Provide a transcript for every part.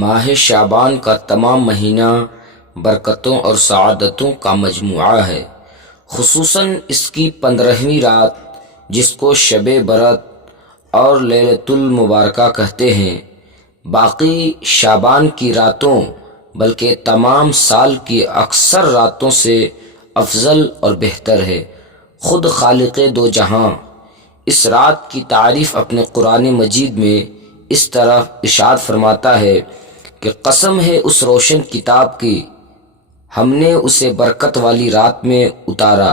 ماہ شعبان کا تمام مہینہ برکتوں اور سعادتوں کا مجموعہ ہے، خصوصاً اس کی 15ویں رات جس کو شب برات اور لیلۃ المبارکہ کہتے ہیں، باقی شعبان کی راتوں بلکہ تمام سال کی اکثر راتوں سے افضل اور بہتر ہے۔ خود خالق دو جہاں اس رات کی تعریف اپنے قرآن مجید میں اس طرح ارشاد فرماتا ہے کہ قسم ہے اس روشن کتاب کی، ہم نے اسے برکت والی رات میں اتارا،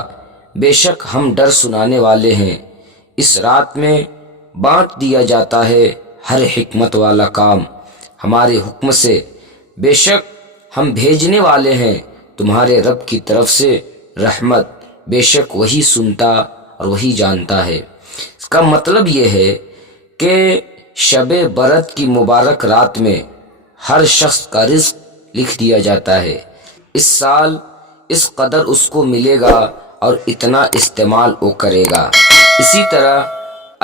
بے شک ہم ڈر سنانے والے ہیں۔ اس رات میں بانٹ دیا جاتا ہے ہر حکمت والا کام ہمارے حکم سے، بے شک ہم بھیجنے والے ہیں تمہارے رب کی طرف سے رحمت، بے شک وہی سنتا اور وہی جانتا ہے۔ اس کا مطلب یہ ہے کہ شب برات کی مبارک رات میں ہر شخص کا رزق لکھ دیا جاتا ہے، اس سال اس قدر اس کو ملے گا اور اتنا استعمال وہ کرے گا۔ اسی طرح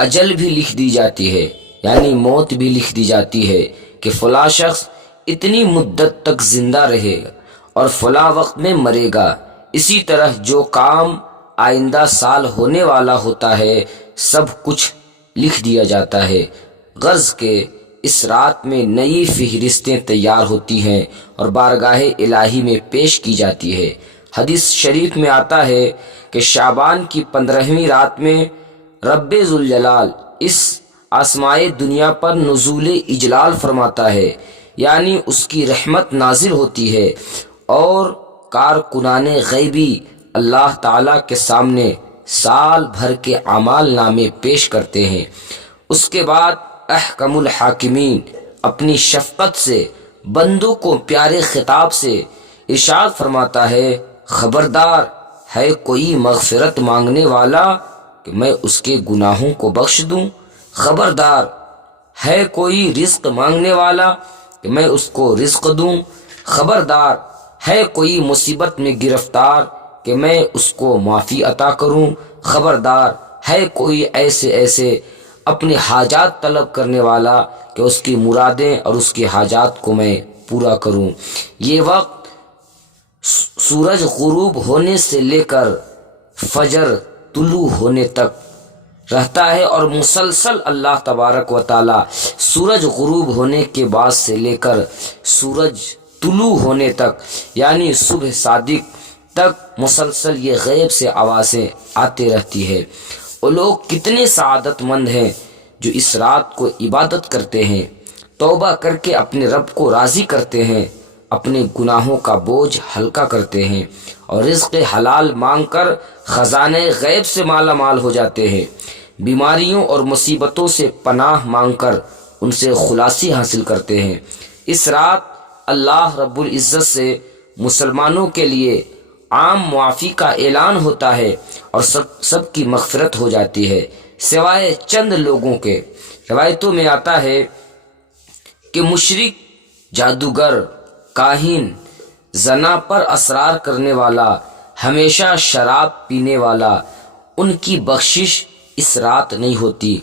اجل بھی لکھ دی جاتی ہے، یعنی موت بھی لکھ دی جاتی ہے کہ فلاں شخص اتنی مدت تک زندہ رہے گا اور فلاں وقت میں مرے گا۔ اسی طرح جو کام آئندہ سال ہونے والا ہوتا ہے سب کچھ لکھ دیا جاتا ہے، غرض کہ اس رات میں نئی فہرستیں تیار ہوتی ہیں اور بارگاہ الہی میں پیش کی جاتی ہے۔ حدیث شریف میں آتا ہے کہ شعبان کی 15ویں رات میں رب ذوالجلال اس آسمائے دنیا پر نزول اجلال فرماتا ہے، یعنی اس کی رحمت نازل ہوتی ہے اور کارکنان غیبی اللہ تعالیٰ کے سامنے سال بھر کے اعمال نامے پیش کرتے ہیں۔ اس کے بعد احکم الحاکمین اپنی شفقت سے بندوں کو پیارے خطاب سے ارشاد فرماتا ہے، خبردار ہے کوئی مغفرت مانگنے والا کہ میں اس کے گناہوں کو بخش دوں، خبردار ہے کوئی رزق مانگنے والا کہ میں اس کو رزق دوں، خبردار ہے کوئی مصیبت میں گرفتار کہ میں اس کو معافی عطا کروں، خبردار ہے کوئی ایسے اپنے حاجات طلب کرنے والا کہ اس کی مرادیں اور اس کی حاجات کو میں پورا کروں۔ یہ وقت سورج غروب ہونے سے لے کر فجر طلوع ہونے تک رہتا ہے اور مسلسل اللہ تبارک و تعالی سورج غروب ہونے کے بعد سے لے کر سورج طلوع ہونے تک یعنی صبح صادق تک مسلسل یہ غیب سے آوازیں آتے رہتی ہے۔ وہ لوگ کتنے سعادت مند ہیں جو اس رات کو عبادت کرتے ہیں، توبہ کر کے اپنے رب کو راضی کرتے ہیں، اپنے گناہوں کا بوجھ ہلکا کرتے ہیں اور رزق حلال مانگ کر خزانے غیب سے مالا مال ہو جاتے ہیں، بیماریوں اور مصیبتوں سے پناہ مانگ کر ان سے خلاصی حاصل کرتے ہیں۔ اس رات اللہ رب العزت سے مسلمانوں کے لیے عام معافی کا اعلان ہوتا ہے اور سب کی مغفرت ہو جاتی ہے سوائے چند لوگوں کے۔ روایتوں میں آتا ہے کہ مشرک، جادوگر، کاہن، زنا پر اسرار کرنے والا، ہمیشہ شراب پینے والا، ان کی بخشش اس رات نہیں ہوتی،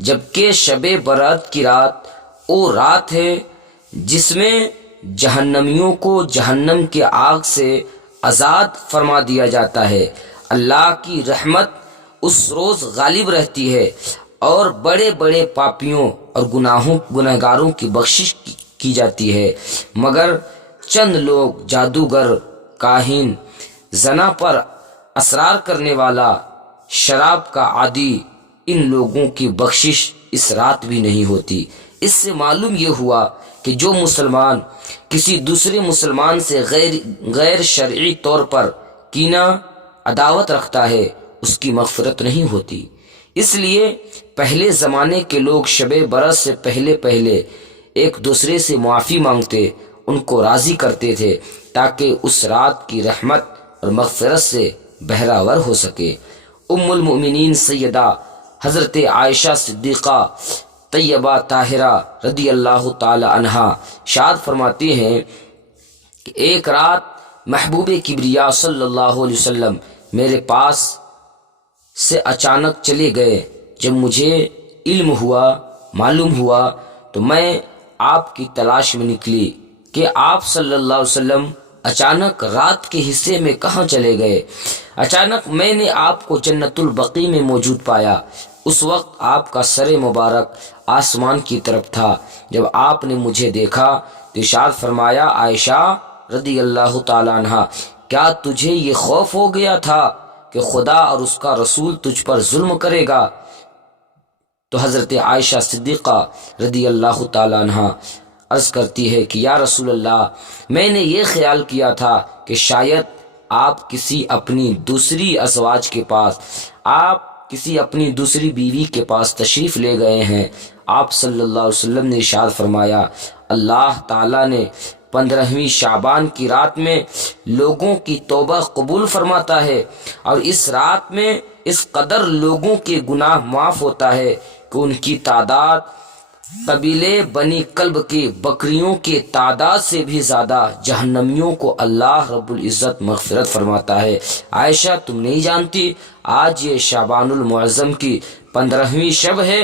جبکہ شب برات کی رات وہ رات ہے جس میں جہنمیوں کو جہنم کی آگ سے آزاد فرما دیا جاتا ہے۔ اللہ کی رحمت اس روز غالب رہتی ہے اور بڑے بڑے پاپیوں اور گنہگاروں کی بخشش کی جاتی ہے، مگر چند لوگ، جادوگر، کاہن، زنا پر اسرار کرنے والا، شراب کا عادی، ان لوگوں کی بخشش اس رات بھی نہیں ہوتی۔ اس سے معلوم یہ ہوا کہ جو مسلمان کسی دوسرے مسلمان سے غیر شرعی طور پر کینہ، عداوت رکھتا ہے اس کی مغفرت نہیں ہوتی۔ اس لیے پہلے زمانے کے لوگ شب برات سے پہلے ایک دوسرے سے معافی مانگتے، ان کو راضی کرتے تھے تاکہ اس رات کی رحمت اور مغفرت سے بہرہ ہو سکے۔ ام المؤمنین سیدہ حضرت عائشہ صدیقہ طیبہ طاہرہ رضی اللہ تعالی عنہا ارشاد فرماتی ہیں کہ ایک رات محبوب کبریا صلی اللہ علیہ وسلم میرے پاس سے اچانک چلے گئے۔ جب مجھے علم ہوا، معلوم ہوا تو میں آپ کی تلاش میں نکلی کہ آپ صلی اللہ علیہ وسلم اچانک رات کے حصے میں کہاں چلے گئے۔ اچانک میں نے آپ کو جنت البقیع میں موجود پایا۔ اس وقت آپ کا سر مبارک آسمان کی طرف تھا۔ جب آپ نے مجھے دیکھا تو ارشاد فرمایا، عائشہ رضی اللہ تعالیٰ عنہ، کیا تجھے یہ خوف ہو گیا تھا کہ خدا اور اس کا رسول تجھ پر ظلم کرے گا؟ تو حضرت عائشہ صدیقہ رضی اللہ تعالیٰ عنہ عرض کرتی ہے کہ یا رسول اللہ، میں نے یہ خیال کیا تھا کہ شاید آپ کسی اپنی دوسری ازواج کے پاس، آپ کسی اپنی دوسری بیوی کے پاس تشریف لے گئے ہیں۔ آپ صلی اللہ علیہ وسلم نے ارشاد فرمایا، اللہ تعالیٰ نے 15ویں شعبان کی رات میں لوگوں کی توبہ قبول فرماتا ہے، اور اس رات میں اس قدر لوگوں کے گناہ معاف ہوتا ہے کہ ان کی تعداد قبیلے بنی کلب کے بکریوں کے تعداد سے بھی زیادہ جہنمیوں کو اللہ رب العزت مغفرت فرماتا ہے۔ عائشہ، تم نہیں جانتی آج یہ شعبان المعظم کی 15ویں شب ہے۔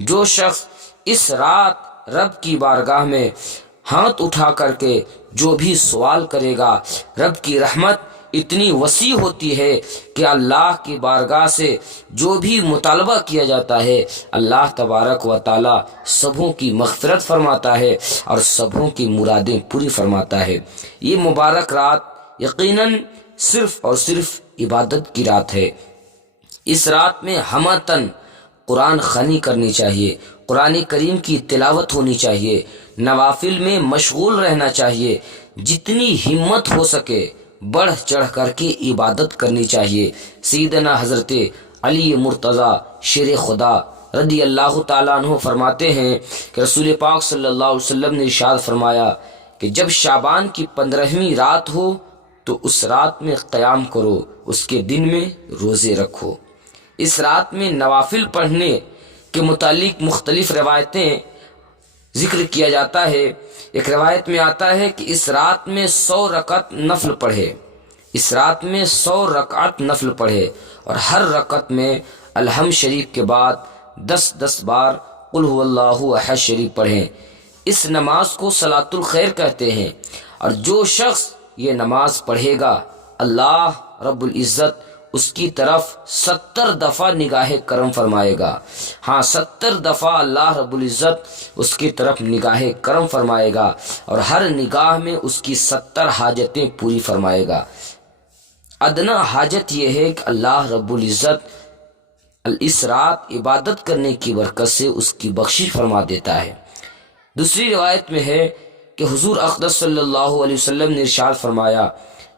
جو شخص اس رات رب کی بارگاہ میں ہاتھ اٹھا کر کے جو بھی سوال کرے گا، رب کی رحمت اتنی وسیع ہوتی ہے کہ اللہ کی بارگاہ سے جو بھی مطالبہ کیا جاتا ہے، اللہ تبارک و تعالی سبوں کی مغفرت فرماتا ہے اور سبوں کی مرادیں پوری فرماتا ہے۔ یہ مبارک رات یقیناً صرف اور صرف عبادت کی رات ہے۔ اس رات میں ہمتاً قرآن خوانی کرنی چاہیے، قرآن کریم کی تلاوت ہونی چاہیے، نوافل میں مشغول رہنا چاہیے، جتنی ہمت ہو سکے بڑھ چڑھ کر کے عبادت کرنی چاہیے۔ سیدنا حضرت علی مرتضیٰ شیر خدا رضی اللہ تعالیٰ عنہ فرماتے ہیں کہ رسول پاک صلی اللہ علیہ وسلم نے ارشاد فرمایا کہ جب شعبان کی 15ویں رات ہو تو اس رات میں قیام کرو، اس کے دن میں روزے رکھو۔ اس رات میں نوافل پڑھنے کے متعلق مختلف روایتیں ذکر کیا جاتا ہے۔ ایک روایت میں آتا ہے کہ اس رات میں 100 رکعت نفل پڑھے، اس رات میں 100 رکعت نفل پڑھے، اور ہر رکعت میں الحمد شریف کے بعد 10 بار قل هو اللہ احد شریف پڑھیں۔ اس نماز کو صلاۃ الخیر کہتے ہیں، اور جو شخص یہ نماز پڑھے گا اللہ رب العزت اس کی طرف 70 دفعہ نگاہ کرم فرمائے گا۔ ہاں، 70 دفعہ اللہ رب العزت اس کی طرف نگاہ کرم فرمائے گا، اور ہر نگاہ میں اس کی 70 حاجتیں پوری فرمائے گا۔ ادنا حاجت یہ ہے کہ اللہ رب العزت اس رات عبادت کرنے کی برکت سے اس کی بخشش فرما دیتا ہے۔ دوسری روایت میں ہے کہ حضور اقدس صلی اللہ علیہ وسلم نے ارشاد فرمایا،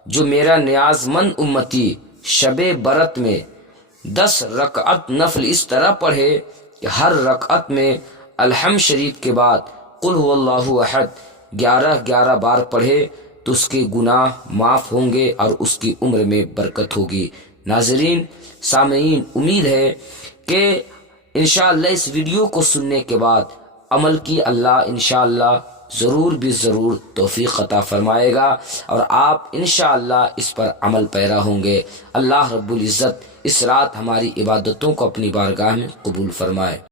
جو میرا نیاز مند امتی شب برت میں 10 رکعت نفل اس طرح پڑھے کہ ہر رکعت میں الحمد شریف کے بعد قل هو اللہ احد 11 بار پڑھے تو اس کے گناہ معاف ہوں گے اور اس کی عمر میں برکت ہوگی۔ ناظرین، سامعین، امید ہے کہ انشاءاللہ اس ویڈیو کو سننے کے بعد عمل کی اللہ انشاءاللہ ضرور بھی ضرور توفیق عطا فرمائے گا، اور آپ انشاءاللہ اس پر عمل پیرا ہوں گے۔ اللہ رب العزت اس رات ہماری عبادتوں کو اپنی بارگاہ میں قبول فرمائے۔